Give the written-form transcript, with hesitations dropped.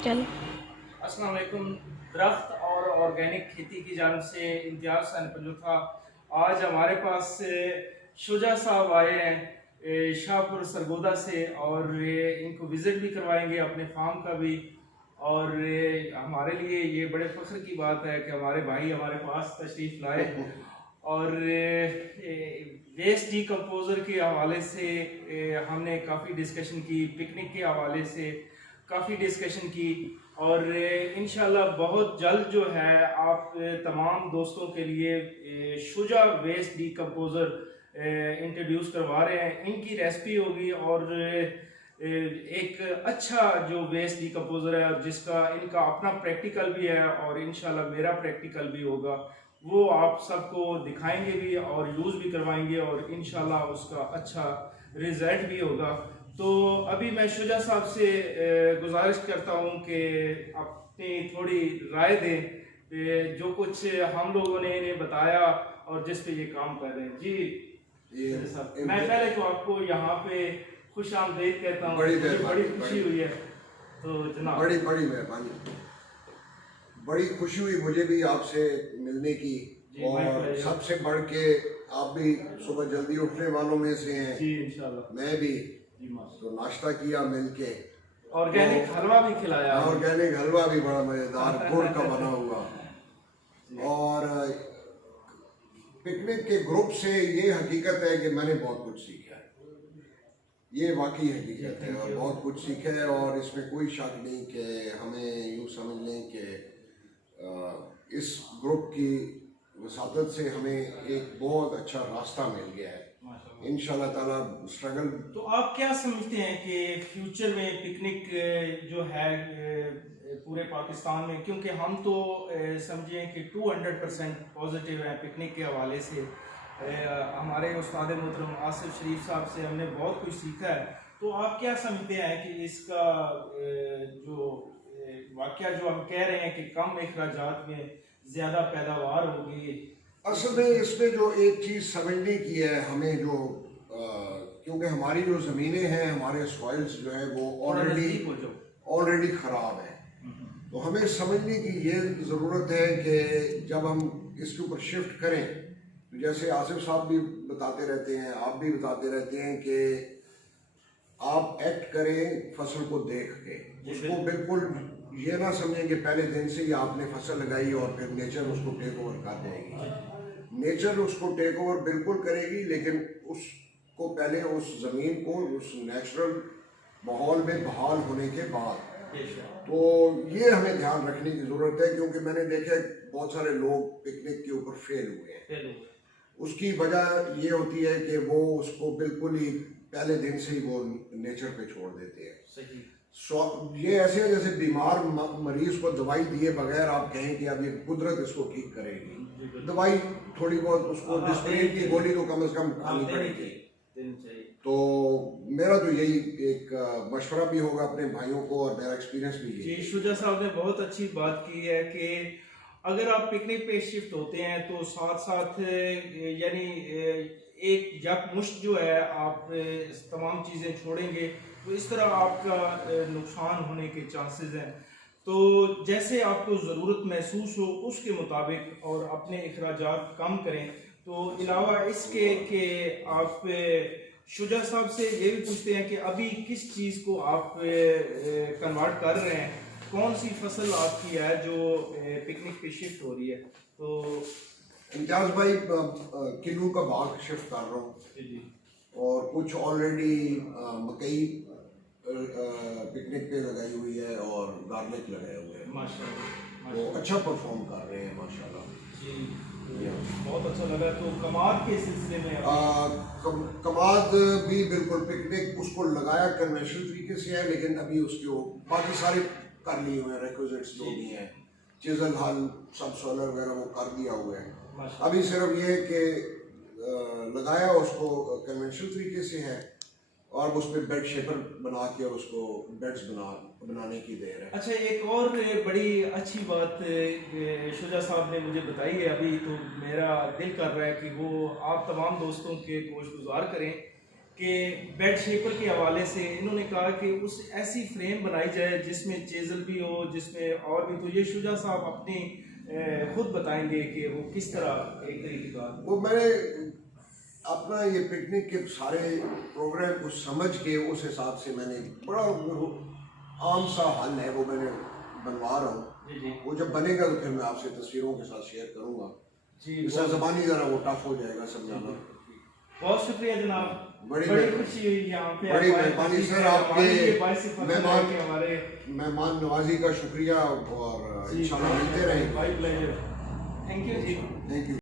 चलो। अस्सलाम वालेकुम। दरख्त और ऑर्गेनिक खेती की जानिब से इम्तियाज़ सन पंजोथा। आज हमारे पास शुजा साहब आए हैं शाहपुर सरगोदा से, और इनको विज़िट भी करवाएंगे अपने फार्म का भी। और हमारे लिए ये बड़े फ़ख्र की बात है कि हमारे भाई हमारे पास तशरीफ़ लाए। और वेस्ट डिकम्पोज़र के हवाले से हमने काफ़ी डिस्कशन की, पिकनिक के हवाले से काफ़ी डिस्कशन की। और इंशाल्लाह बहुत जल्द जो है आप तमाम दोस्तों के लिए शुजा वेस्ट डिकम्पोज़र इंट्रोड्यूस करवा रहे हैं। इनकी रेसिपी होगी और एक अच्छा जो वेस्ट डिकम्पोज़र है और जिसका इनका अपना प्रैक्टिकल भी है और इंशाल्लाह मेरा प्रैक्टिकल भी होगा, वो आप सबको दिखाएंगे भी और यूज़ भी करवाएंगे और इंशाल्लाह उसका अच्छा रिजल्ट भी होगा। तो अभी मैं शुजा साहब से गुजारिश करता हूँ कि अपनी थोड़ी राय दें जो कुछ हम लोगों ने इन्हें बताया और जिस पे ये काम कर रहे हैं। जी शुजा साहब, मैं पहले तो आपको यहाँ पे खुश आमदीद कहता हूँ, मुझे बड़ी खुशी हुई है। तो जनाब बड़ी बड़ी मेहरबानी, बड़ी खुशी हुई मुझे भी आपसे मिलने की। और सबसे बढ़ के आप भी सुबह जल्दी उठने वालों में से हैं। जी इंशाल्लाह। मैं भी तो नाश्ता किया मिलके, ऑर्गेनिक हलवा भी खिलाया। ऑर्गेनिक हलवा भी बड़ा मजेदार गुड़ का बना हुआ। और पिकनिक के ग्रुप से ये हकीकत है कि मैंने बहुत कुछ सीखा है, ये वाकई हकीकत है और बहुत कुछ सीखा है। और इसमें कोई शक नहीं कि हमें यूँ समझ लें कि इस ग्रुप की वसातत से हमें एक बहुत अच्छा रास्ता मिल गया है इंशाल्लाह ताला। स्ट्रगल तो आप क्या समझते हैं कि फ्यूचर में पिकनिक जो है पूरे पाकिस्तान में, क्योंकि हम तो समझें कि 200% पॉजिटिव है पिकनिक के हवाले से। हमारे उस्ताद मोहतरम आसिफ शरीफ साहब से हमने बहुत कुछ सीखा है। तो आप क्या समझते हैं कि इसका जो वाकया जो हम कह रहे हैं कि कम अखराजात में ज़्यादा पैदावार होगी, असल में इसमें जो एक चीज़ समझने की है हमें, जो क्योंकि हमारी जो ज़मीनें हैं, हमारे सॉइल्स जो है वो ऑलरेडी ख़राब है। तो हमें समझने की ये ज़रूरत है कि जब हम इसके ऊपर शिफ्ट करें, तो जैसे आसिफ साहब भी बताते रहते हैं, आप भी बताते रहते हैं कि आप एक्ट करें फसल को देख के। उसको बिल्कुल ये ना समझें कि पहले दिन से ही आपने फसल लगाई और फिर नेचर उसको टेक ओवर कर जाएगी। नेचर उसको टेक ओवर बिल्कुल करेगी, लेकिन उसको पहले उस ज़मीन को उस नेचुरल माहौल में बहाल होने के बाद। तो ये हमें ध्यान रखने की ज़रूरत है, क्योंकि मैंने देखा बहुत सारे लोग पिकनिक के ऊपर फेल हुए हैं। उसकी वजह ये होती है कि वो उसको बिल्कुल ही पहले दिन से ही वो नेचर पे छोड़ देते हैं। ये ऐसे है जैसे बीमार मरीज को दवाई दिए बगैर आप कहें कि अब ये कुदरत इसको ठीक करेगी। दवाई थोड़ी बहुत उसको डिस्प्रिन की गोली तो कम से कम खानी पड़ेगी। तो मेरा तो यही एक मशवरा भी होगा अपने भाइयों को, और मेरा एक्सपीरियंस भी यही। जी शुजा साहब ने बहुत अच्छी बात की है कि अगर आप पिकनिक पे शिफ्ट होते हैं तो साथ साथ यानी एक यकमुश्त जो है आप तमाम चीज़ें छोड़ेंगे तो इस तरह आपका नुकसान होने के चांसेस हैं। तो जैसे आपको ज़रूरत महसूस हो उसके मुताबिक और अपने अखराजात कम करें। तो अलावा इसके कि आप शुजा साहब से ये भी पूछते हैं कि अभी किस चीज़ को आप कन्वर्ट कर रहे हैं, कौन सी फसल आपकी है जो पिकनिक पे शिफ्ट हो रही है। तो इम्तियाज़ भाई किन्नू का बाग शिफ्ट कर रहा हूँ, और कुछ ऑलरेडी मकई पिकनिक पे लगाई हुई है और गार्लिक लगाए हुए हैं। माशाल्लाह वो अच्छा परफॉर्म कर रहे हैं माशाल्लाह। जी बहुत अच्छा लगा। तो कमाद के सिलसिले में कमाद भी बिल्कुल पिकनिक उसको लगाया कन्वेंशनल तरीके से है, लेकिन अभी उसके बाकी सारे कर लिए हुए हैं, रिक्विजिट्स जो भी हैं, चिजल हल सब सोलर वगैरह वो कर दिया हुआ है। अभी सिर्फ ये है कि लगाया उसको कन्वेंशनल तरीके से है, और उस पर बेड शेपर बना के उसको बेड्स बनाने की देर है। अच्छा, एक और बड़ी अच्छी बात शुजा साहब ने मुझे बताई है अभी, तो मेरा दिल कर रहा है कि वो आप तमाम दोस्तों के गोशगुजार करें कि बेड शेपर के हवाले से इन्होंने कहा कि उस ऐसी फ्रेम बनाई जाए जिसमें चेज़ल भी हो, जिसमें और भी। तो ये शुजा साहब अपनी खुद बताएंगे कि वो किस तरह एक तरीके का। वो मैंने अपना ये पिकनिक के सारे प्रोग्राम को समझ के उस हिसाब से मैंने बड़ा आम सा हल है वो मैंने बनवा रहा हूँ। वो जब बनेगा तो फिर मैं आपसे तस्वीरों के साथ शेयर करूँगा जी। इसका ज़बानी ज़रा वो टफ हो जाएगा समझाना। बहुत शुक्रिया जनाब, बड़ी खुशी हुई यहाँ पे। बड़ी मेहरबानी सर, आपके मेहमान नवाजी का शुक्रिया और इंशाल्लाह मिलते रहेंगे। Thank you ji, thank you.